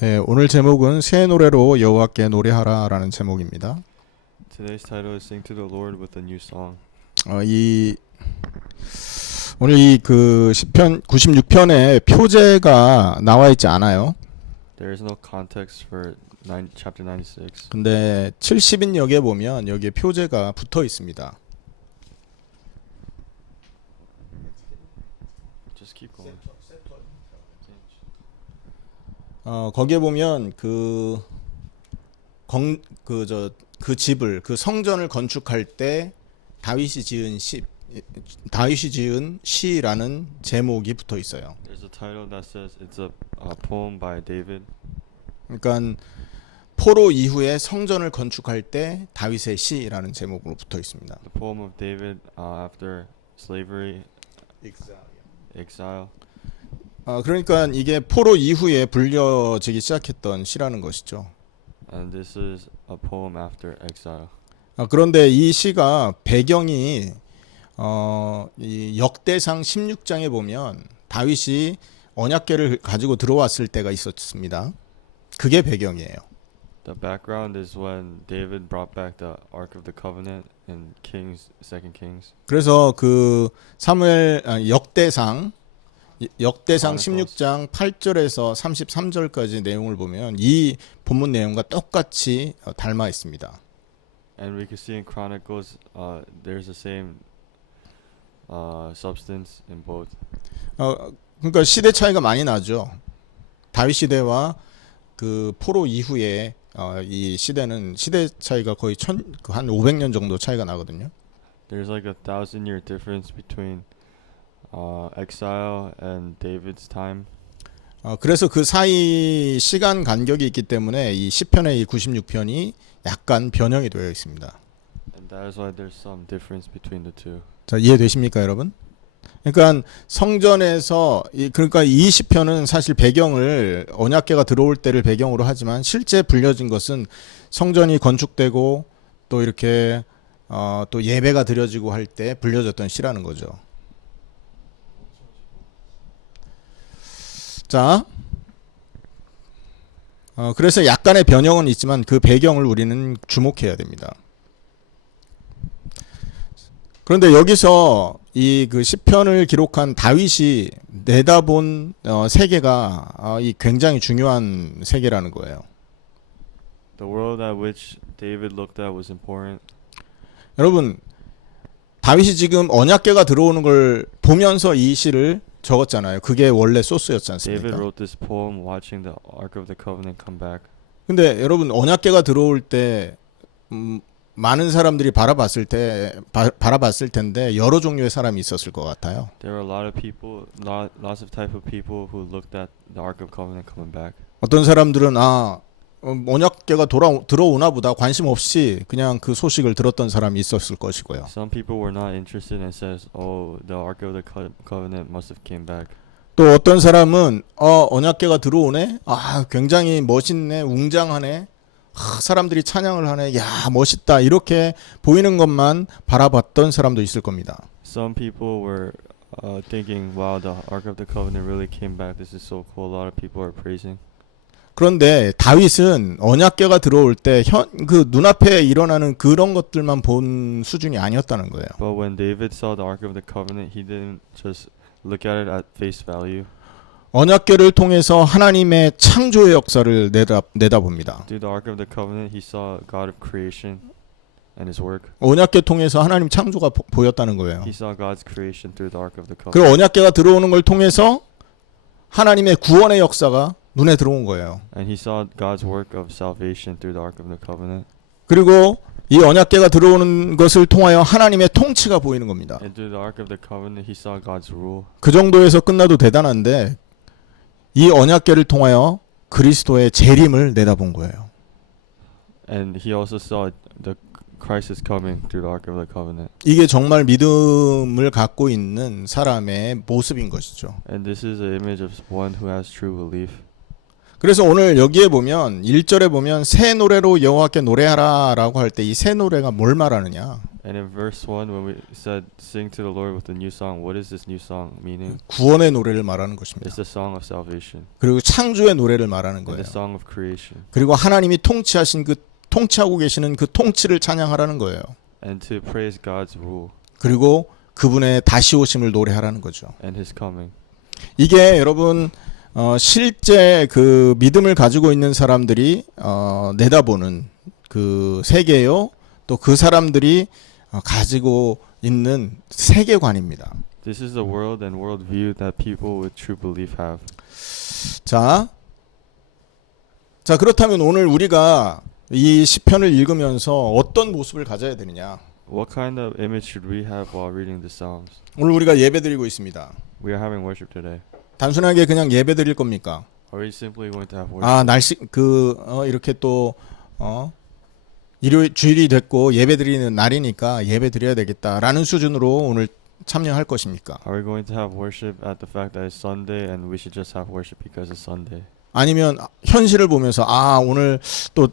네, 오늘 제목은 새 노래로 여호와께 노래하라라는 제목입니다. Today's title is Sing to the Lord with a New Song. 이 오늘 이 그 시편 96편에 표제가 나와 있지 않아요. There is no context for chapter 96. 근데 70인역에 보면 여기에 표제가 붙어 있습니다. Just keep going. 거기에 보면 집을 그 성전을 건축할 때 다윗이 지은 시라는 제목이 붙어 있어요. There's a title that says it's a poem by David. 그러니까 포로 이후에 성전을 건축할 때 다윗의 시라는 제목으로 붙어 있습니다. The poem of David after slavery, exile. 그러니까 이게 포로 이후에 불려지기 시작했던 시라는 것이죠. And this is a poem after exile. 그런데 이 시가 배경이 이 역대상 16장에 보면 다윗이 언약궤를 가지고 들어왔을 때가 있었습니다. 그게 배경이에요. The background is when David brought back the Ark of the Covenant in Kings, 2 Kings. 그래서 그 역대상 16장 8절에서 33절까지 내용을 보면 이 본문 내용과 똑같이 닮아 있습니다. And we can see in Chronicles there's the same substance in both. 그러니까 시대 차이가 많이 나죠. 다윗 시대와 그 포로 이후에 이 시대는 시대 차이가 거의 한 500년 정도 차이가 나거든요. There's like 1,000-year difference between exile and David's time. 그래서 그 사이 시간 간격이 있기 때문에 이 시편의 이 96편이 약간 변형이 되어 있습니다. And that is why there's some difference between the two. 자, 이해되십니까, 여러분? 그러니까 성전에서 그러니까 이 시편은 사실 배경을 언약궤가 들어올 때를 배경으로 하지만 실제 불려진 것은 성전이 건축되고 또 이렇게 또 예배가 드려지고 할 때 불려졌던 시라는 거죠. 자, 그래서 약간의 변형은 있지만 그 배경을 우리는 주목해야 됩니다. 그런데 여기서 이 그 시편을 기록한 다윗이 내다본 세계가 이 굉장히 중요한 세계라는 거예요. The world at which David looked at was important. 여러분, 다윗이 지금 언약궤가 들어오는 걸 보면서 이 시를 적었잖아요. 그게 원래 소스였지 David 않습니까? wrote this poem watching the Ark of the Covenant come back. 근데 여러분, 언약궤가 들어올 때 많은 사람들이 바라봤을 텐데 여러 종류의 사람이 있었을 것 같아요. There were a lot of people, lots of type of people who looked at the Ark of Covenant coming back. 어떤 사람들은 언약궤가 들어오나 보다 관심 없이 그냥 그 소식을 들었던 사람이 있었을 것이고요. Some people were not interested and says, "Oh, the Ark of the Covenant must have came back." 또 어떤 사람은 언약궤가 들어오네. 굉장히 멋있네, 웅장하네. 사람들이 찬양을 하네. 야, 멋있다. 이렇게 보이는 것만 바라봤던 사람도 있을 겁니다. Some people were thinking, "Wow, the Ark of the Covenant really came back. This is so cool." A lot of people are praising. 그런데 다윗은 언약궤가 들어올 때 그 눈앞에 일어나는 그런 것들만 본 수준이 아니었다는 거예요. But when David saw the Ark of the Covenant, he didn't just look at it at face value. 언약궤를 통해서 하나님의 창조의 역사를 내다봅니다. Through the Ark of the Covenant, he saw God of creation and His work. 언약궤 통해서 하나님 창조가 보였다는 거예요. He saw God's creation through the Ark of the 그리고 Covenant. 언약궤가 들어오는 걸 통해서 하나님의 구원의 역사가 눈에 들어온 거예요. And he saw God's work of salvation through the Ark of the Covenant. 그리고 이 언약궤가 들어오는 것을 통하여 하나님의 통치가 보이는 겁니다. And through the Ark of the Covenant, he saw God's rule. 그 정도에서 끝나도 대단한데 이 언약궤를 통하여 그리스도의 재림을 내다본 거예요. And he also saw the Christ is coming through the Ark of the Covenant. 이게 정말 믿음을 갖고 있는 사람의 모습인 것이죠. And this is an image of one who has true belief. 그래서 오늘 여기에 보면 1절에 보면 새 노래로 여호와께 노래하라라고 할 때 이 새 노래가 뭘 말하느냐? And in verse 1, when we said, sing to the Lord with a new song, what is this new song meaning? 구원의 노래를 말하는 것입니다. It's the song of salvation. 그리고 창조의 노래를 말하는 And 거예요. the song of creation. 그리고 하나님이 통치하고 계시는 그 통치를 찬양하라는 거예요. And to praise God's rule 그리고 그분의 다시 오심을 노래하라는 거죠. and His coming. 이게 여러분 실제 그 믿음을 가지고 있는 사람들이 내다보는 그 세계요. 또 그 사람들이 가지고 있는 세계관입니다. This is the world and worldview that people with true belief have. 자, 그렇다면 오늘 우리가 이 시편을 읽으면서 어떤 모습을 가져야 되느냐? What kind of image should we have while reading the Psalms? 오늘 우리가 예배드리고 있습니다. We are having worship today. 단순하게 그냥 예배드릴 겁니까? Are we simply going to have worship? 아, 날씨 이렇게 또 일요일 주일이 됐고 예배드리는 날이니까 예배드려야 되겠다라는 수준으로 오늘 참여할 것입니까? Are we going to have worship at the fact that it's Sunday and we should just have worship because it's Sunday? 아니면 현실을 보면서 오늘 또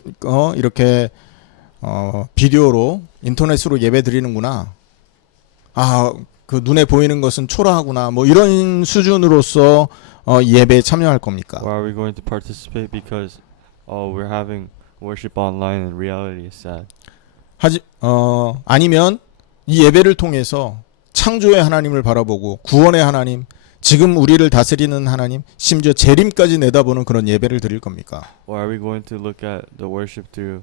이렇게 비디오로 인터넷으로 예배드리는구나. 그 눈에 보이는 것은 초라하구나. 뭐 이런 수준으로서 예배에 참여할 겁니까? Or are we going to participate because we're having worship online and reality is sad? 아니면 이 예배를 통해서 창조의 하나님을 바라보고 구원의 하나님, 지금 우리를 다스리는 하나님, 심지어 재림까지 내다보는 그런 예배를 드릴 겁니까? Or are we going to look at the worship through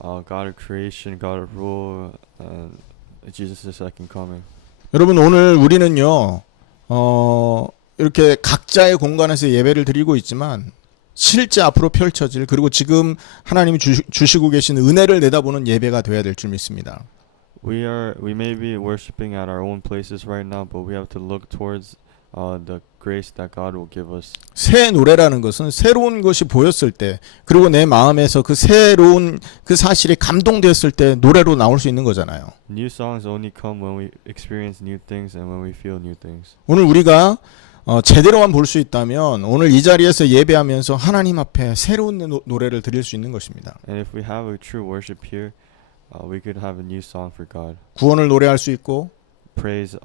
God of creation, God of rule, and Jesus' second coming? 여러분 오늘 우리는요 이렇게 각자의 공간에서 예배를 드리고 있지만 실제 앞으로 펼쳐질 그리고 지금 하나님이 주시고 계신 은혜를 내다보는 예배가 되어야 될 줄 믿습니다. We may be worshiping at our own places right now, but we have to look towards the grace that God will give us. 새 노래라는 것은 새로운 것이 보였을 때 그리고 내 마음에서 그 새로운 그 사실이 감동되었을 때 노래로 나올 수 있는 거잖아요. New songs only come when we experience new things and when we feel new things. 오늘 우리가 제대로만 볼 수 있다면 오늘 이 자리에서 예배하면서 하나님 앞에 새로운 노래를 드릴 수 있는 것입니다. And if we have a true worship here, we could have a new song for God. 구원을 노래할 수 있고 Praise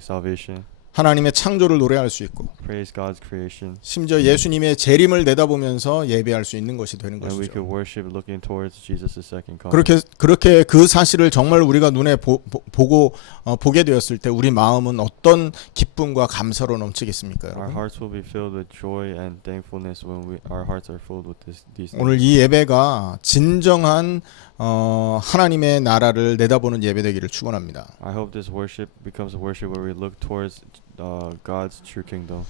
salvation. 하나님의 창조를 노래할 수 있고 Praise God's creation. 심지어 예수님의 재림을 내다보면서 예배할 수 있는 것이 되는 And we 것이죠. could worship looking towards Jesus' second coming. 그렇게 그 사실을 정말 우리가 눈에 보게 되었을 때 우리 마음은 어떤 기쁨과 감사로 넘치겠습니까, Our 여러분? hearts will be filled with joy and thankfulness when our hearts are filled with these things. 오늘 이 예배가 진정한 하나님의 나라를 내다보는 예배되기를 축원합니다. I hope this worship becomes a worship where we look towards God's true kingdom.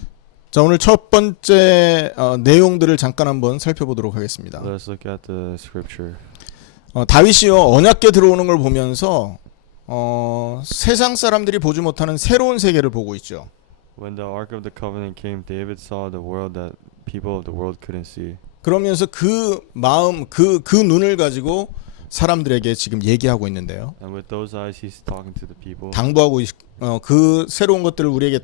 자, 오늘 첫 번째 내용들을 잠깐 한번 살펴보도록 하겠습니다. Let's look at the scripture. 다윗이요 언약궤 들어오는 걸 보면서 세상 사람들이 보지 못하는 새로운 세계를 보고 있죠. When the Ark of the Covenant came, David saw the world that people of the world couldn't see. 그러면서 그 마음, 그 눈을 가지고 사람들에게 지금 얘기하고 있는데요. And with those eyes, he's talking to the people. 당부하고 그 새로운 것들을 우리에게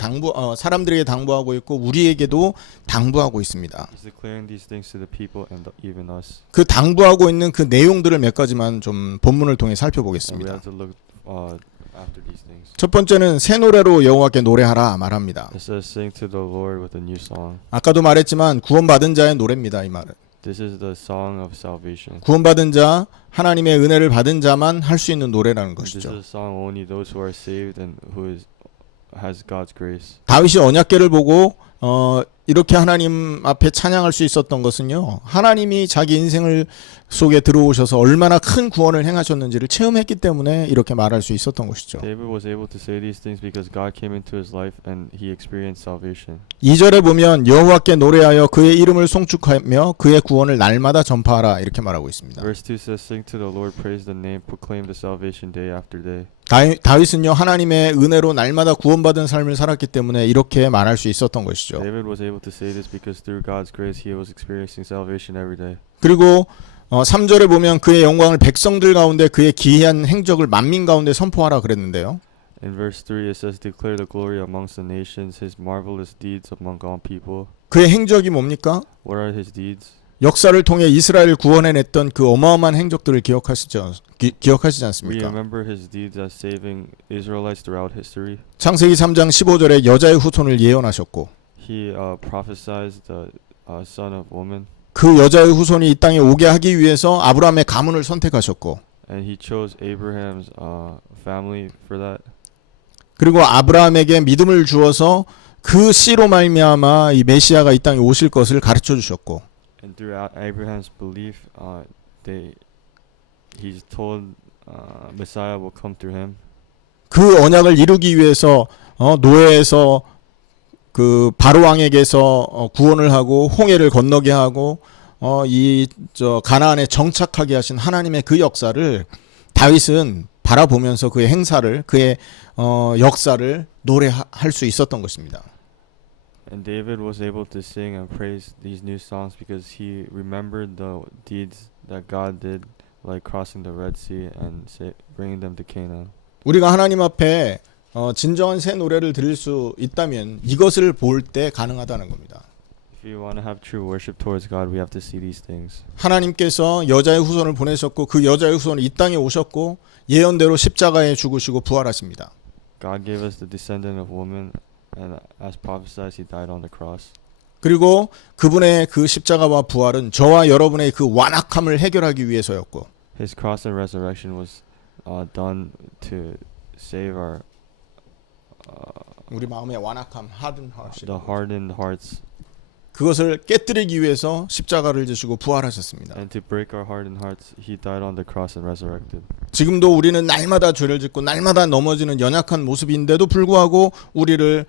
사람들에게 당부하고 있고 우리에게도 당부하고 있습니다. He's declaring these things to the people and even us. 그 당부하고 있는 그 내용들을 몇 가지만 좀 본문을 통해 And we 살펴보겠습니다. have to look after these things. 첫 번째는 새 노래로 여호와께 노래하라 말합니다. It says, "Sing to the Lord with a new song." 아까도 말했지만 구원받은 자의 노래입니다. 이 말은 This is the song of salvation. 구원받은 자, 하나님의 은혜를 받은 자만 할 수 있는 노래라는 This is 것이죠. a song only those who are saved and has God's grace. 다윗이 언약궤를 보고 이렇게 하나님 앞에 찬양할 수 있었던 것은요. 하나님이 자기 인생을 속에 들어오셔서 얼마나 큰 구원을 행하셨는지를 체험했기 때문에 이렇게 말할 수 있었던 것이죠. David was able to say these things because God came into his life and he experienced salvation. 2절에 보면 여호와께 노래하여 그의 이름을 송축하며 그의 구원을 날마다 전파하라 이렇게 말하고 있습니다. Verse 2 says, "Sing to the Lord, praise the name, proclaim the salvation day after day." 다윗은요 하나님의 은혜로 날마다 구원받은 삶을 살았기 때문에 이렇게 말할 수 있었던 것이죠. David was able to say this because through God's grace he was experiencing salvation every day. 그리고 3절에 보면 그의 영광을 백성들 가운데 그의 기이한 행적을 만민 가운데 선포하라 그랬는데요. In verse 3 it says, "Declare the glory amongst the nations, his marvelous deeds among all people." 그의 행적이 뭡니까? What are his deeds? 역사를 통해 이스라엘을 구원해냈던 그 어마어마한 행적들을 기억하시지 We 않습니까? remember his deeds as saving Israelites throughout history. 창세기 3장 15절에 여자의 후손을 예언하셨고 He prophesied the son of woman, 그 여자의 후손이 이 땅에 오게 하기 위해서 아브라함의 가문을 선택하셨고 and he chose Abraham's family for that. 그리고 아브라함에게 믿음을 주어서 그 씨로 말미암아 이 메시아가 이 땅에 오실 것을 가르쳐 주셨고 And through Abraham's belief, he's told Messiah will come through him. 그 언약을 이루기 위해서 노예에서 그 바로 왕에게서 구원을 하고 홍해를 건너게 하고 이 가나안에 정착하게 하신 하나님의 그 역사를 다윗은 바라보면서 그의 행사를 그의 역사를 노래할 수 있었던 것입니다. And David was able to sing and praise these new songs because he remembered the deeds that God did, like crossing the Red Sea and bringing them to Canaan. 우리가 하나님 앞에 진정한 새 노래를 들을 수 있다면 이것을 볼 때 가능하다는 겁니다. If we want to have true worship towards God, we have to see these things. 하나님께서 여자의 후손을 보내셨고 그 여자의 후손이 이 땅에 오셨고 예언대로 십자가에 죽으시고 부활하십니다. God gave us the descendant of woman, and as prophesied, he died on the cross. 그리고 그분의 그 십자가와 부활은 저와 여러분의 그 완악함을 해결하기 위해서였고 His cross and resurrection was done to save our 우리 마음의 완악함, hardened heart, the hardened hearts, 그것을 깨뜨리기 위해서 십자가를 지시고 부활하셨습니다. and to break our hardened hearts, he died on the cross and resurrected. 지금도 우리는 날마다 죄를 짓고 날마다 넘어지는 연약한 모습인데도 불구하고 우리를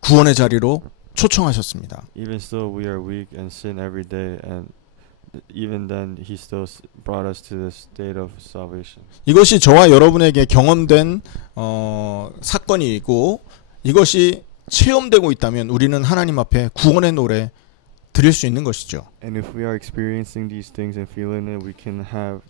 구원의 자리로 초청하셨습니다. Even still, we are weak and sin every day, and even then, he still brought us to this state of salvation. 이것이 저와 여러분에게 경험된 사건이고 이것이 체험되고 있다면 우리는 하나님 앞에 구원의 노래 드릴 수 있는 것이죠. And if we are experiencing these things and feeling it, we can have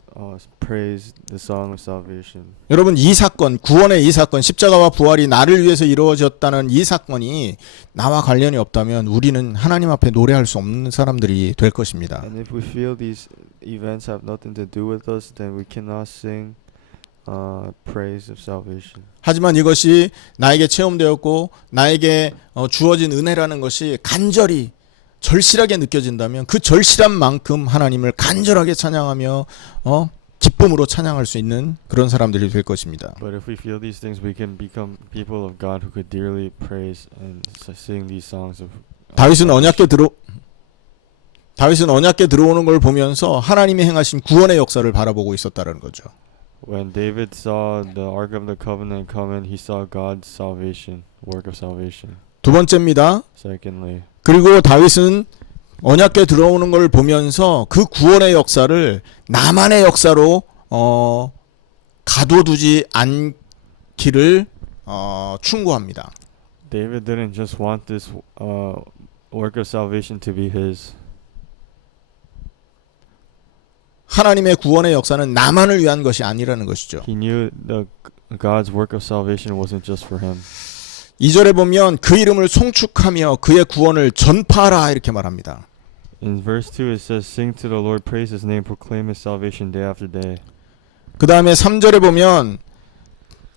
praise the song of salvation. 여러분 이 사건, 구원의 이 사건, 십자가와 부활이 나를 위해서 이루어졌다는 이 사건이 나와 관련이 없다면 우리는 하나님 앞에 노래할 수 없는 사람들이 될 것입니다. And if we feel these events have nothing to do with us, then we cannot sing praise of salvation. 하지만 이것이 나에게 체험되었고 나에게 주어진 은혜라는 것이 간절히 절실하게 느껴진다면 그 절실한 만큼 하나님을 간절하게 찬양하며 기쁨으로 찬양할 수 있는 그런 사람들이 될 것입니다. But if we feel these things, we can become people of God who could dearly praise and sing these songs of. 다윗은 언약궤 들어오는 걸 보면서 하나님이 행하신 구원의 역사를 바라보고 있었다는 거죠. When David saw the Ark of the Covenant come in, he saw God's salvation, work of salvation. 두 번째입니다. Secondly, 그리고 다윗은 언약궤 들어오는 걸 보면서 그 구원의 역사를 나만의 역사로 가둬두지 않기를 충고합니다. David didn't just want this work of salvation to be his. 하나님의 구원의 역사는 나만을 위한 것이 아니라는 것이죠. He knew God's work of salvation wasn't just for him. 2절에 보면 그 이름을 송축하며 그의 구원을 전파하라 이렇게 말합니다. In verse 2 it says, "Sing to the Lord, praise His name, proclaim His salvation day after day." 그 다음에 3절에 보면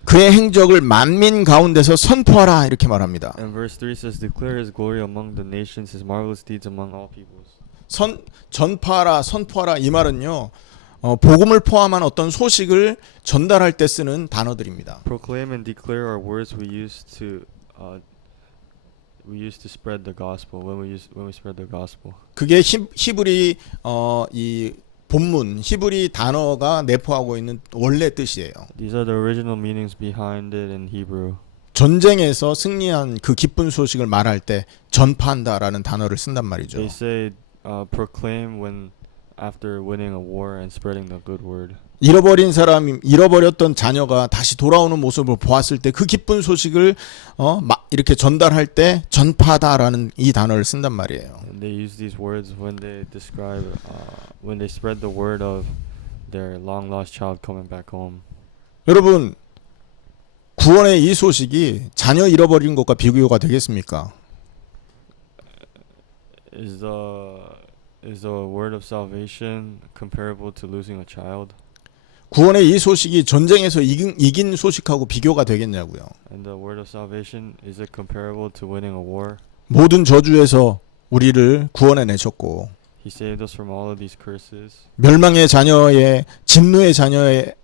그의 행적을 만민 가운데서 선포하라 이렇게 말합니다. And verse 3 says, "Declare His glory among the nations, His marvelous deeds among all peoples." 전파하라, 선포하라 이 말은요. 복음을 포함한 어떤 소식을 전달할 때 쓰는 단어들입니다. Proclaim and declare are words we use to spread the gospel when we spread the gospel. 그게 히브리 이 본문 히브리 단어가 내포하고 있는 원래 뜻이에요. These are the original meanings behind it in Hebrew. 전쟁에서 승리한 그 기쁜 소식을 말할 때 전파한다라는 단어를 쓴단 말이죠. They say proclaim when after winning a war and spreading the good word. 잃어버렸던 자녀가 다시 돌아오는 모습을 보았을 때 그 기쁜 소식을 이렇게 전달할 때 전파다라는 이 단어를 쓴단 말이에요. And they use these words when they describe when they spread the word of their long lost child coming back home. 여러분 구원의 이 소식이 자녀 잃어버린 것과 비교가 되겠습니까? Is Is the word of salvation comparable to losing a child? 구원의 이 소식이 전쟁에서 이긴 소식하고 비교가 되겠냐고요. And the word of salvation, is it comparable to winning a war? 모든 저주에서 우리를 구원해 내셨고 He saved us from all of these curses. 멸망의 자녀의 진노의 자녀의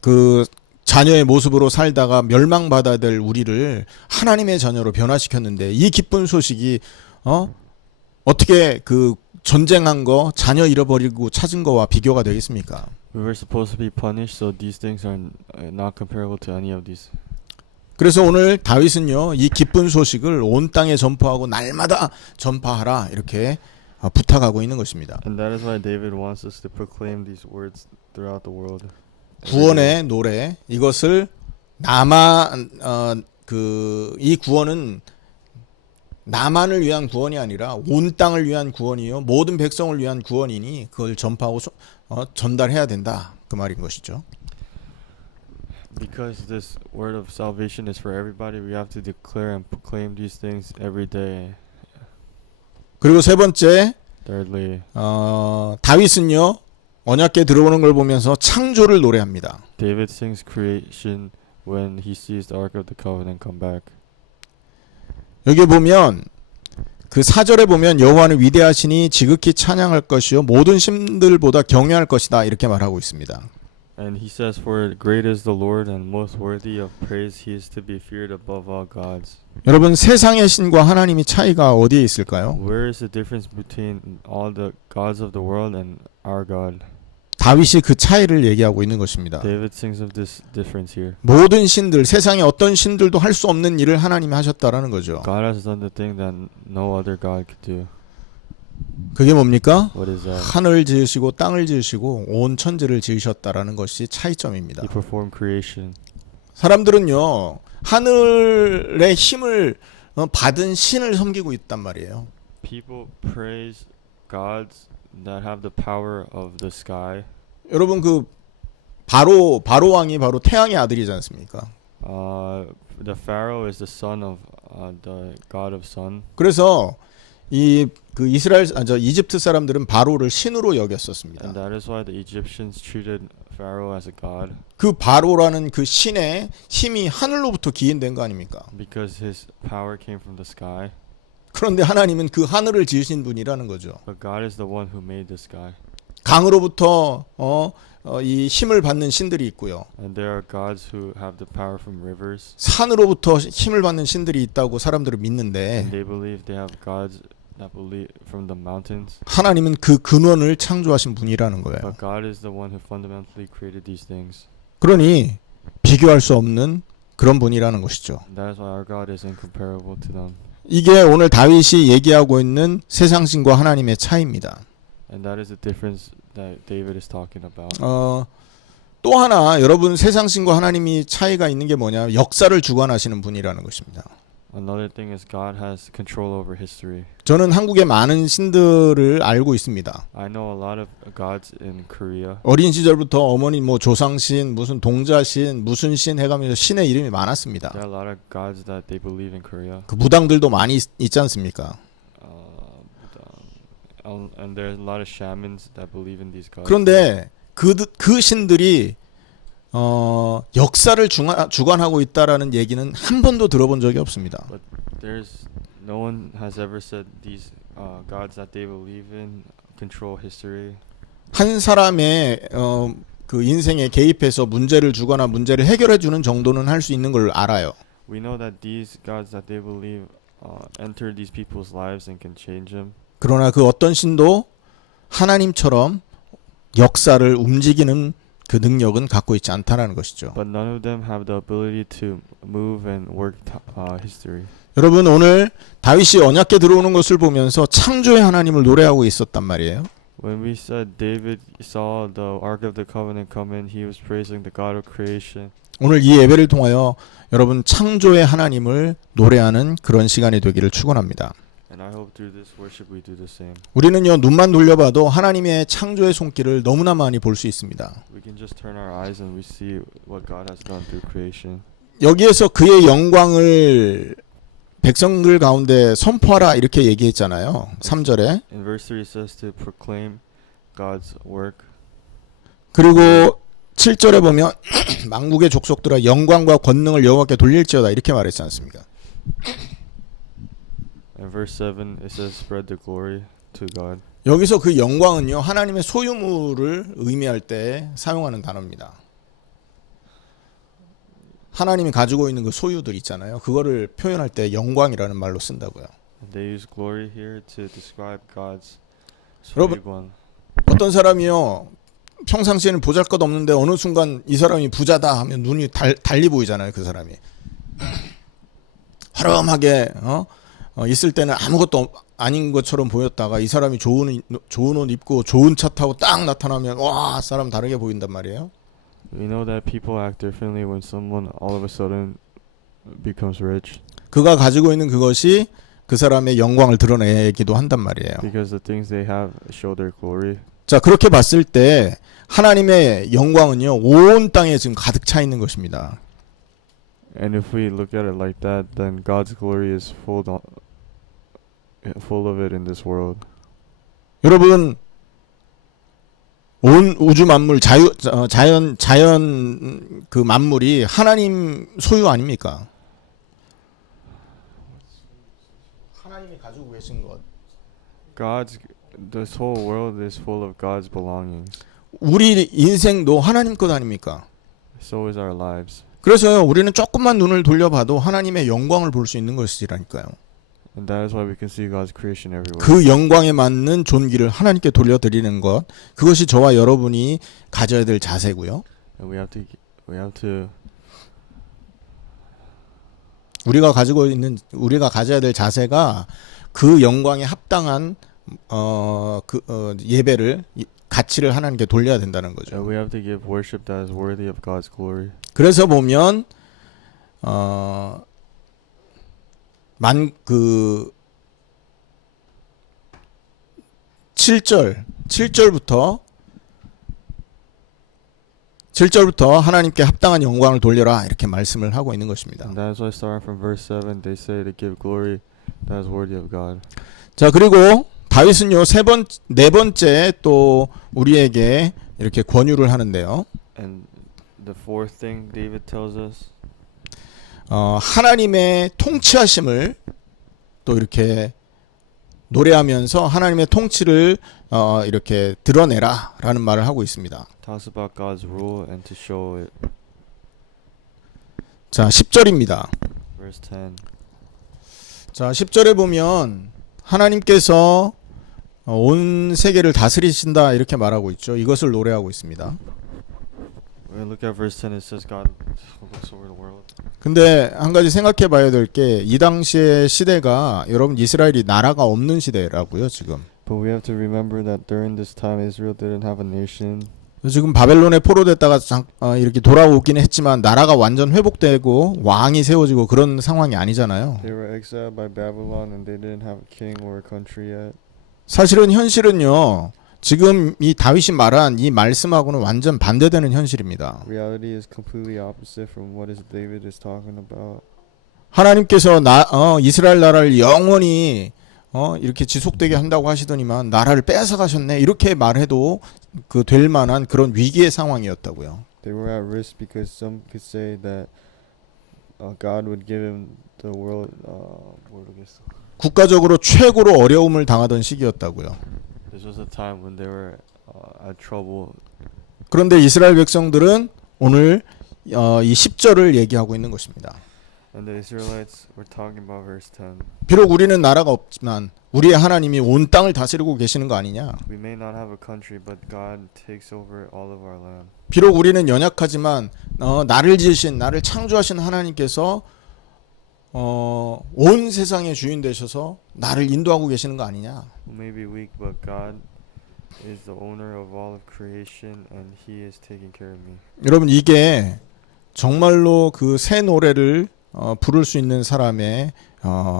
그 자녀의 모습으로 살다가 멸망받아야 될 우리를 하나님의 자녀로 변화시켰는데 이 기쁜 소식이 어떻게 그 전쟁한 거 자녀 잃어버리고 찾은 거와 비교가 되겠습니까? We were supposed to be punished, so these things are not comparable to any of these. 그래서 오늘 다윗은요 이 기쁜 소식을 온 땅에 전파하고 날마다 전파하라 이렇게 부탁하고 있는 것입니다. And that is why David wants us to proclaim these words throughout the world. 구원의 노래 이것을 이 구원은 나만을 위한 구원이 아니라 온 땅을 위한 구원이요 모든 백성을 위한 구원이니 그걸 전파하고 전달해야 된다 그 말인 것이죠. Because this word of salvation is for everybody, we have to declare and proclaim these things every day. 그리고 세 번째 Thirdly, 다윗은요 언약궤 들어오는 걸 보면서 창조를 노래합니다. David sings creation when he sees the Ark of the Covenant come back. 여기 보면 그 4절에 보면 여호와는 위대하시니 지극히 찬양할 것이요 모든 신들보다 경외할 것이다 이렇게 말하고 있습니다. And he says, For great is the Lord and most worthy of praise. He is to be feared above all gods. 여러분 세상의 신과 하나님이 차이가 어디에 있을까요? Where is the difference between all the gods of the world and our God? 다윗이 그 차이를 얘기하고 있는 것입니다. David sings of this difference here. 모든 신들, 세상의 어떤 신들도 할 수 없는 일을 하나님이 하셨다라는 거죠. God has done the thing that no other God could do. 그게 뭡니까? What is that? 하늘을 지으시고 땅을 지으시고 온 천지를 지으셨다라는 것이 차이점입니다. He performed creation. 사람들은요 하늘의 힘을 받은 신을 섬기고 있단 말이에요. People praise gods that have the power of the sky. 여러분 그 바로 왕이 바로 태양의 아들이지 않습니까? The Pharaoh is the son of the god of sun. 그래서 그 이집트 사람들은 바로를 신으로 여겼었습니다. And that is why the Egyptians treated Pharaoh as a god. 그 바로라는 그 신의 힘이 하늘로부터 기인된 거 아닙니까? Because his power came from the sky. 그런데 하나님은 그 하늘을 지으신 분이라는 거죠. But God is the one who made the sky. 강으로부터 이 힘을 받는 신들이 있고요. And there are gods who have the power from rivers. 산으로부터 힘을 받는 신들이 있다고 사람들은 믿는데 And they believe they have gods that believe from the mountains. 하나님은 그 근원을 창조하신 분이라는 거예요. But God is the one who fundamentally created these things. 그러니 비교할 수 없는 그런 분이라는 것이죠. And that is why our God is incomparable to them. 이게 오늘 다윗이 얘기하고 있는 세상신과 하나님의 차이입니다. And that is the difference that David is talking about. 또 하나 여러분 세상신과 하나님이 차이가 있는 게 뭐냐? 역사를 주관하시는 분이라는 것입니다. Another thing is God has control over history. 저는 한국의 많은 신들을 알고 있습니다. I know a lot of gods in Korea. 어린 시절부터 어머니 뭐 조상신, 무슨 동자신, 무슨 신 해가면서 신의 이름이 많았습니다. There are a lot of gods that they believe in Korea. 그 무당들도 많이 있지 않습니까? And there's a lot of shamans that believe in these gods. 그런데 그 신들이 역사를 주관하고 있다라는 얘기는 한 번도 들어본 적이 없습니다. But no one has ever said these gods that they believe in control history. 한 사람의 그 인생에 개입해서 문제를 주거나 문제를 해결해 주는 정도는 할 수 있는 걸 알아요. We know that these gods that they believe enter these people's lives and can change them. 그러나 그 어떤 신도 하나님처럼 역사를 움직이는 그 능력은 갖고 있지 않다라는 것이죠. But none of them have the ability to move and work history. 여러분 오늘 다윗이 언약궤 들어오는 것을 보면서 창조의 하나님을 노래하고 있었단 말이에요. When we said David saw the Ark of the Covenant come in, he was praising the God of creation. 오늘 이 예배를 통하여 여러분 창조의 하나님을 노래하는 그런 시간이 되기를 축원합니다. And I hope through this worship we do the same. 우리는요 눈만 돌려봐도 하나님의 창조의 손길을 너무나 많이 볼 수 있습니다. We can just turn our eyes and we see what God has done through creation. 여기에서 그의 영광을 백성들 가운데 선포하라 이렇게 얘기했잖아요. 3절에. In verse 3 it says to proclaim God's work. 그리고 7절에 보면 만국의 족속들아 영광과 권능을 여호와께 돌릴지어다 이렇게 말했지 않습니까? In verse 7 it says spread the glory to God. 여기서 그 영광은요 하나님의 소유물을 의미할 때 사용하는 단어입니다. 하나님이 가지고 있는 그 소유들 있잖아요. 그거를 표현할 때 영광이라는 말로 쓴다고요. And they use glory here to describe God's 여러분, 소유권. 어떤 사람이요 평상시에는 보잘것없는데 어느 순간 이 사람이 부자다 하면 눈이 달리 보이잖아요. 그 사람이 허름하게 있을 때는 아무것도 아닌 것처럼 보였다가 이 사람이 좋은 옷 입고 좋은 차 타고 딱 나타나면 와 사람 다르게 보인단 말이에요. We know that people act differently when someone all of a sudden becomes rich. 그가 가지고 있는 그것이 그 사람의 영광을 드러내기도 한단 말이에요. Because the things they have show their glory. 자 그렇게 봤을 때 하나님의 영광은요 온 땅에 지금 가득 차 있는 것입니다. And if we look at it like that, then God's glory is full of it in this world. 여러분 온 우주 만물 자연 그 만물이 하나님 소유 아닙니까? 하나님이 가지고 계신 것. This whole world is full of God's belongings. 우리 인생도 하나님 것 아닙니까? So is our lives. 그래서요 우리는 조금만 눈을 돌려봐도 하나님의 영광을 볼 수 있는 것이라니까요. And that is why we can see God's creation everywhere. 그 영광에 맞는 존귀를 하나님께 돌려드리는 것, 그것이 저와 여러분이 가져야 될 자세고요. And we have to 우리가 가져야 될 자세가 그 영광에 합당한 예배를 가치를 하나님께 돌려야 된다는 거죠. And we have to give worship that is worthy of God's glory. 그래서 보면 7절부터 하나님께 합당한 영광을 돌려라 이렇게 말씀을 하고 있는 것입니다. And that is why starting from verse 7 they say to give glory that is worthy of God. 자 그리고 다윗은요 네 번째 또 우리에게 이렇게 권유를 하는데요. And the fourth thing David tells us 하나님의 통치하심을 또 이렇게 노래하면서 하나님의 통치를 이렇게 드러내라라는 말을 하고 있습니다. talks about God's rule and to show it. 자, 10절입니다. Verse 10. 자, 10절에 보면 하나님께서 온 세계를 다스리신다 이렇게 말하고 있죠. 이것을 노래하고 있습니다. When we look at verse 10 it says God looks over the world. 근데 한 가지 생각해 봐야 될 게 이 당시의 시대가 여러분 이스라엘이 나라가 없는 시대라고요, 지금. But we have to remember that during this time Israel didn't have a nation. 지금 바벨론에 포로됐다가 이렇게 돌아오긴 했지만 나라가 완전 회복되고 왕이 세워지고 그런 상황이 아니잖아요. They were exiled by Babylon and they didn't have a king or a country yet. 사실은 현실은요. 지금 이 다윗이 말한 이 말씀하고는 완전 반대되는 현실입니다. Reality is completely opposite from what David is talking about. 하나님께서 이스라엘 나라를 영원히 이렇게 지속되게 한다고 하시더니만 나라를 빼앗아 가셨네. 이렇게 말해도 그 될 만한 그런 위기의 상황이었다고요. They were at risk because some could say that God would give him the world. 모르겠어. 국가적으로 최고로 어려움을 당하던 시기였다고요. This was a time when they were at trouble. 그런데 이스라엘 백성들은 오늘 이 10절을 얘기하고 있는 것입니다. And the Israelites were talking about verse 10. 비록 우리는 나라가 없지만 우리의 하나님이 온 땅을 다스리고 계시는 거 아니냐. We may not have a country, but God takes over all of our land. 비록 우리는 연약하지만 나를 지으신 나를 창조하신 하나님께서 온 세상의 주인 되셔서 나를 인도하고 계시는 거 아니냐. We may be weak, but God is the owner of all of creation, and He is taking care of me. 여러분 이게 정말로 그 새 노래를 부를 수 있는 사람의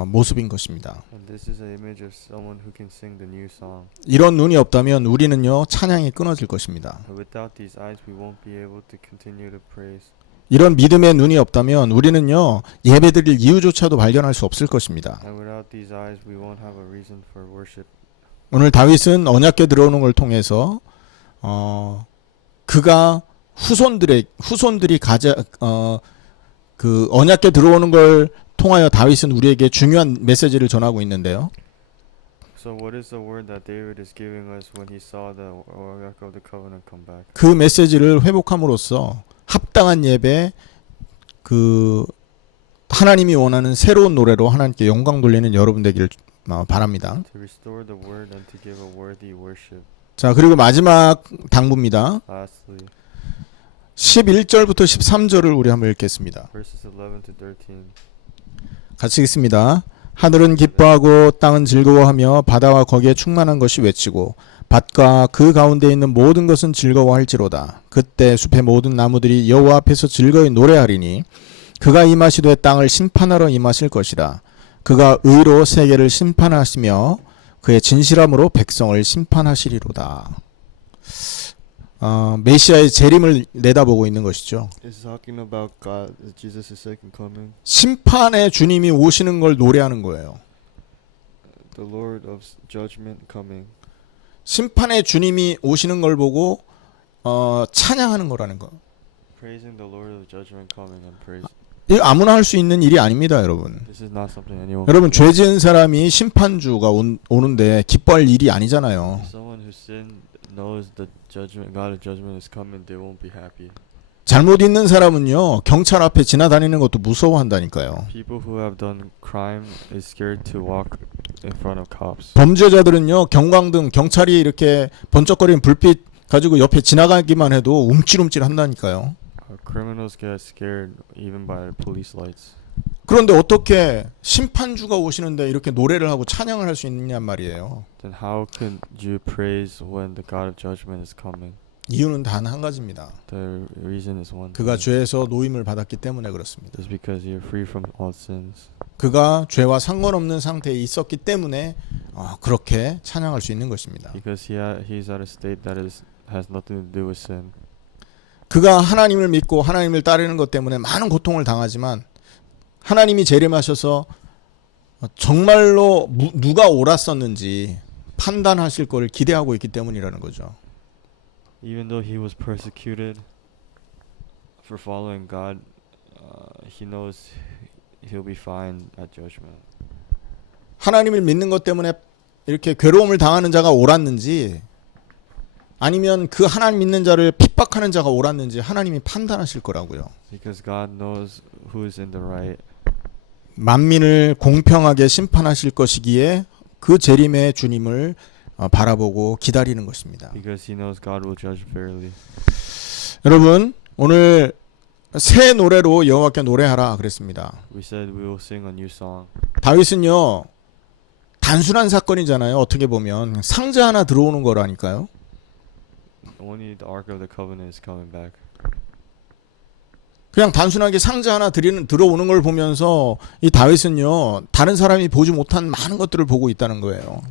모습인 것입니다. And this is an image of someone who can sing the new song. 이런 눈이 없다면 우리는요 찬양이 끊어질 것입니다. But without these eyes, we won't be able to continue to praise. 이런 믿음의 눈이 없다면 우리는요 예배드릴 이유조차도 발견할 수 없을 것입니다. And without these eyes, we won't have a reason for worship. 오늘 다윗은 언약궤 들어오는 걸 통해서 그가 후손들이 그 언약궤 들어오는 걸 통하여 다윗은 우리에게 중요한 메시지를 전하고 있는데요. So what is the word that David is giving us when he saw the Ark of the Covenant come back? 그 메시지를 회복함으로써 합당한 예배, 그 하나님이 원하는 새로운 노래로 하나님께 영광 돌리는 여러분 되기를 바랍니다. To restore the word and to give a worthy worship. 자, 그리고 마지막 당부입니다. Lastly, 11절부터 13절을 우리 한번 읽겠습니다. verses 11 to 13. 같이 읽습니다. 하늘은 기뻐하고 땅은 즐거워하며 바다와 거기에 충만한 것이 외치고 밭과 그 가운데 있는 모든 것은 즐거워할지로다. 그때 숲의 모든 나무들이 여호와 앞에서 즐거이 노래하리니 그가 임하시되 땅을 심판하러 임하실 것이라. 그가 의로 세계를 심판하시며 그의 진실함으로 백성을 심판하시리로다. 메시아의 재림을 내다보고 있는 것이죠. It's talking about God, Jesus' second coming, 심판의 주님이 오시는 걸 노래하는 거예요. the Lord of judgment coming. 심판의 주님이 오시는 걸 보고 찬양하는 거라는 거. Praising the Lord of judgment coming and praise. 이 아무나 할 수 있는 일이 아닙니다, 여러분. This is not something anyone. 여러분 can do. 죄 지은 사람이 심판주가 오는데 기뻐할 일이 아니잖아요. If someone who sinned knows the judgment, God of judgment is coming, they won't be happy. 잘못 있는 사람은요 경찰 앞에 지나다니는 것도 무서워한다니까요. People who have done crime is scared to walk in front of cops. 범죄자들은요 경광등 경찰이 이렇게 번쩍거리는 불빛 가지고 옆에 지나가기만 해도 움찔움찔 한다니까요. Criminals get scared even by police lights. 그런데 어떻게 심판주가 오시는데 이렇게 노래를 하고 찬양을 할 수 있느냐 말이에요. Then how can you praise when the God of judgment is coming? 이유는 단 한 가지입니다. The reason is one. 그가 thing. 죄에서 노임을 받았기 때문에 그렇습니다. It's because you're free from all sins. 그가 죄와 상관없는 상태에 있었기 때문에 그렇게 찬양할 수 있는 것입니다. Because he's at a state that has nothing to do with sin. 그가 하나님을 믿고 하나님을 따르는 것 때문에 많은 고통을 당하지만 하나님이 재림하셔서 정말로 누가 옳았었는지 판단하실 것을 기대하고 있기 때문이라는 거죠. Even though he was persecuted for following God, he knows he'll be fine at judgment. 하나님을 믿는 것 때문에 이렇게 괴로움을 당하는 자가 옳았는지 아니면 그 하나님 믿는 자를 핍박하는 자가 옳았는지 하나님이 판단하실 거라고요. Because God knows who's in the right. 만민을 공평하게 심판하실 것이기에 그 재림의 주님을 바라보고 기다리는 것입니다. Because he knows God will judge fairly. 여러분 오늘 새 노래로 여호와께 노래하라 그랬습니다. We said we will sing a new song. 다윗은요 단순한 사건이잖아요. 어떻게 보면 상자 하나 들어오는 거라니까요. Only the Ark of the Covenant is coming back. 그냥 단순하게 상자 하나 들어오는 걸 보면서 이 다윗은요 다른 사람이 보지 못한 많은 것들을 보고 있다는 거예요.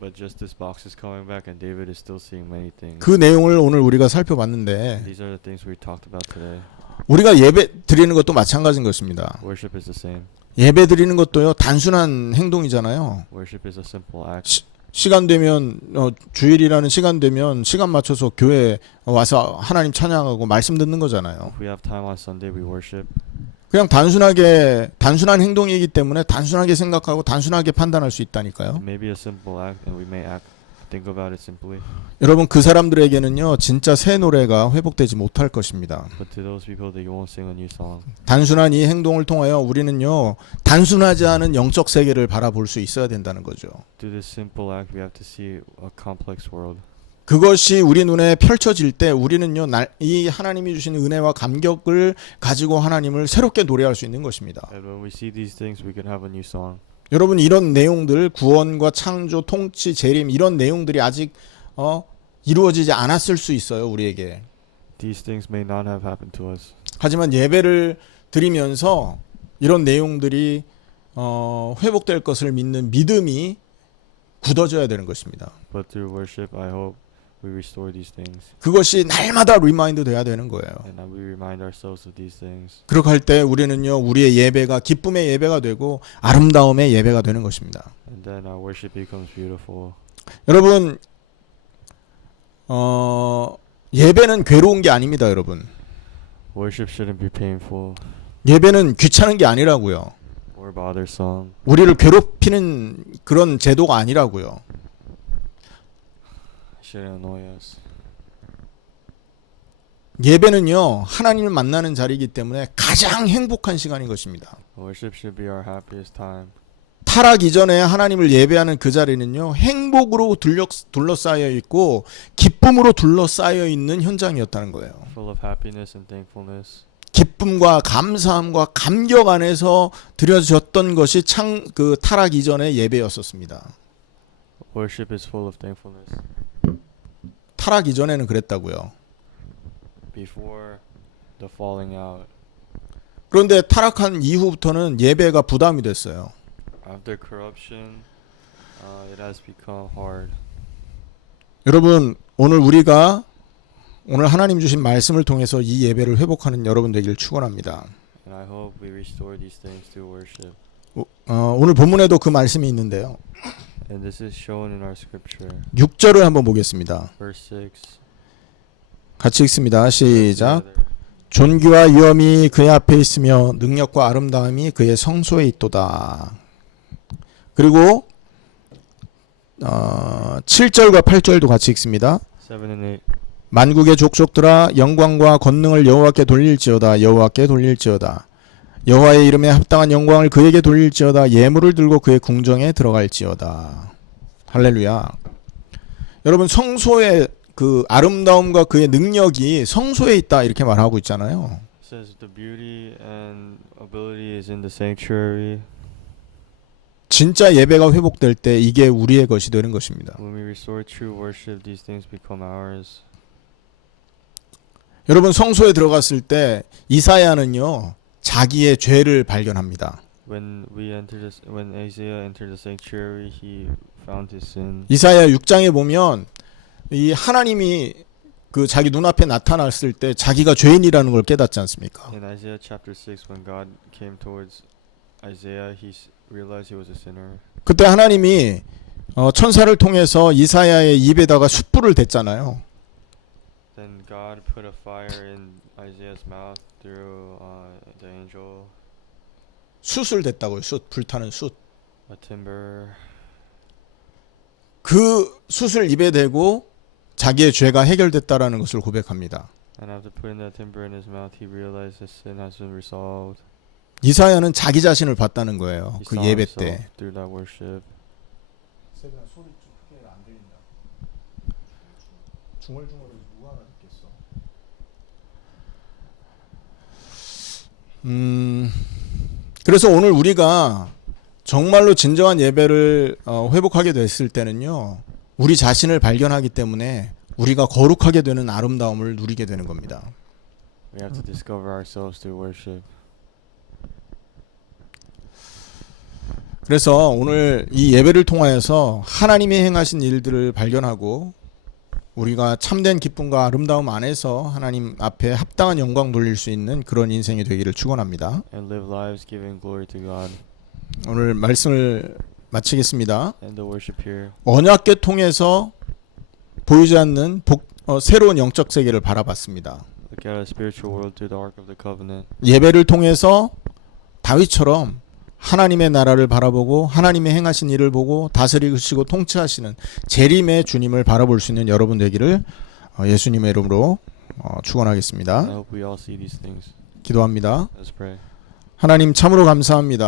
But just this box is coming back and David is still seeing many things. 그 내용을 오늘 우리가 살펴봤는데 These are the things we talked about today. 우리가 예배 드리는 것도 마찬가지인 것입니다. Worship is the same. 예배 드리는 것도요 단순한 행동이잖아요. Worship is a simple act. 시간 되면 주일이라는 시간 되면 시간 맞춰서 교회 와서 하나님 찬양하고 말씀 듣는 거잖아요. If we have time on Sunday, we worship. 그냥 단순한 행동이기 때문에 단순하게 생각하고 단순하게 판단할 수 있다니까요. It may be a simple act, and we may think about it simply. 여러분 그 사람들에게는요 진짜 새 노래가 회복되지 못할 것입니다. But to those people, they won't sing a new song. 단순한 이 행동을 통하여 우리는요 단순하지 않은 영적 세계를 바라볼 수 있어야 된다는 거죠. Through this simple act, we have to see a complex world. 그것이 우리 눈에 펼쳐질 때 우리는요 이 하나님이 주신 은혜와 감격을 가지고 하나님을 새롭게 노래할 수 있는 것입니다. And when we see these things, we can have a new song. 여러분 이런 내용들 구원과 창조, 통치, 재림 이런 내용들이 아직 이루어지지 않았을 수 있어요 우리에게. These things may not have happened to us. 하지만 예배를 드리면서 이런 내용들이 회복될 것을 믿는 믿음이 굳어져야 되는 것입니다. But through worship, I hope we restore these things. 그것이 날마다 리마인드 돼야 되는 거예요. And we remind ourselves of these things. 그렇게 할 때 우리는요, 우리의 예배가 기쁨의 예배가 되고 아름다움의 예배가 되는 것입니다. And then our worship becomes beautiful. 여러분, 예배는 괴로운 게 아닙니다, 여러분. Worship shouldn't be painful 예배는 귀찮은 게 아니라고요. or bothersome. 우리를 괴롭히는 그런 제도가 아니라고요. It shouldn't annoy us. 예배는요, 하나님을 만나는 자리이기 때문에 가장 행복한 시간인 것입니다. Worship should be our happiest time. 타락 이전에 하나님을 예배하는 그 자리는요, 행복으로 둘러싸여 있고 기쁨으로 둘러싸여 있는 현장이었다는 거예요. Full of happiness and thankfulness. 기쁨과 감사함과 감격 안에서 드려졌던 것이 그 타락 이전의 예배였었습니다. Worship is full of thankfulness. 타락 이전에는 그랬다고요. Before the falling out. 그런데 타락한 이후부터는 예배가 부담이 됐어요. After corruption, it has become hard. 여러분, 오늘 하나님 주신 말씀을 통해서 이 예배를 회복하는 여러분 되기를 축원합니다. And I hope we restore these things through worship. 오늘 본문에도 그 말씀이 있는데요. And this is shown in our scripture. 6절을 한번 보겠습니다. Verse 6. 같이 읽습니다. 시작. Together. 존귀와 위엄이 그의 앞에 있으며 능력과 아름다움이 그의 성소에 있도다. 그리고 7절과 8절도 같이 읽습니다. 7 and 8. 만국의 족속들아 영광과 권능을 여호와께 돌릴지어다. 여호와께 돌릴지어다. 여호와의 이름에 합당한 영광을 그에게 돌릴지어다. 예물을 들고 그의 궁정에 들어갈지어다. 할렐루야. 여러분, 성소의 그 아름다움과 그의 능력이 성소에 있다 이렇게 말하고 있잖아요. It says the beauty and ability is in the sanctuary. 진짜 예배가 회복될 때 이게 우리의 것이 되는 것입니다. When we restore true worship, these things become ours. 여러분, 성소에 들어갔을 때 이사야는요, 자기의 죄를 발견합니다. When Isaiah entered the sanctuary, he found his sin. 이사야 6장에 보면 이 하나님이 그 자기 눈앞에 나타났을 때 자기가 죄인이라는 걸 깨닫지 않습니까? In Isaiah chapter 6, when God came towards Isaiah, he realized he was a sinner. 그때 하나님이 천사를 통해서 이사야의 입에다가 숯불을 댔잖아요. Then God put a fire in Isaiah's mouth through the angel, 숯을 댔다고요. 숯, 불타는 숯. a timber. 그 숯을 입에 대고 자기의 죄가 해결됐다라는 것을 고백합니다. And after putting that timber in his mouth, he realized his sin has been resolved. 이사야는 자기 자신을 봤다는 거예요. He 그 saw 예배 himself 때. through that worship. 그래서 오늘 우리가 정말로 진정한 예배를 회복하게 됐을 때는요, 우리 자신을 발견하기 때문에 우리가 거룩하게 되는 아름다움을 누리게 되는 겁니다. We have to discover ourselves through worship. 그래서 오늘 이 예배를 통하여서 하나님이 행하신 일들을 발견하고 우리가 참된 기쁨과 아름다움 안에서 하나님 앞에 합당한 영광 돌릴 수 있는 그런 인생이 되기를 축원합니다. And live lives giving glory to God. 오늘 말씀을 마치겠습니다. And the worship here. 언약궤 통해서 보이지 않는 새로운 영적 세계를 바라봤습니다. Look at a spiritual world through the ark of the covenant. 예배를 통해서 다윗처럼 하나님의 나라를 바라보고 하나님의 행하신 일을 보고 다스리시고 통치하시는 재림의 주님을 바라볼 수 있는 여러분 되기를 예수님의 이름으로 축원하겠습니다. I hope we all see these things. 기도합니다. Let's pray. 하나님 참으로 감사합니다.